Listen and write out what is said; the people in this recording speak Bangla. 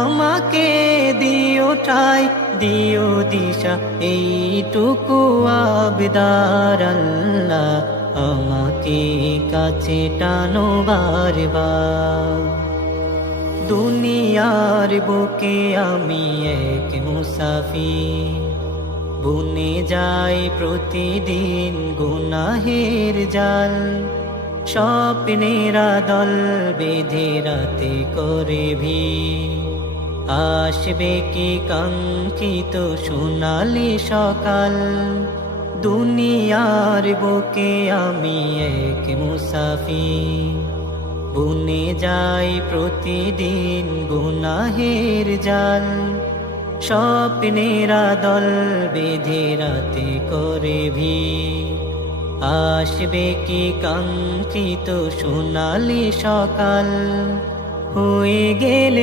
আমাকে দিও ঠাই, দিও দিশা, এইটুকু আবদার আল্লাহ, আমাকে কাছে টানো বারবার। দুনিয়ার বুকে আমি এক মুসাফির, বুনে যাই প্রতিদিন গুনাহের জাল। স্বপ্নেরা দল বেঁধে রাতে করে ভিড়, আসবে কি কাঙ্ক্ষিত সোনালি সকাল। দুনিয়ার বুকে আমি এক মুসাফির, বুনে যাই প্রতিদিন গুনাহের জাল। স্বপ্নেরা দল বেঁধে রাতে করে ভিড়, আসবে কি কাঙ্ক্ষিত সোনালি সকাল। হয়ে গেলে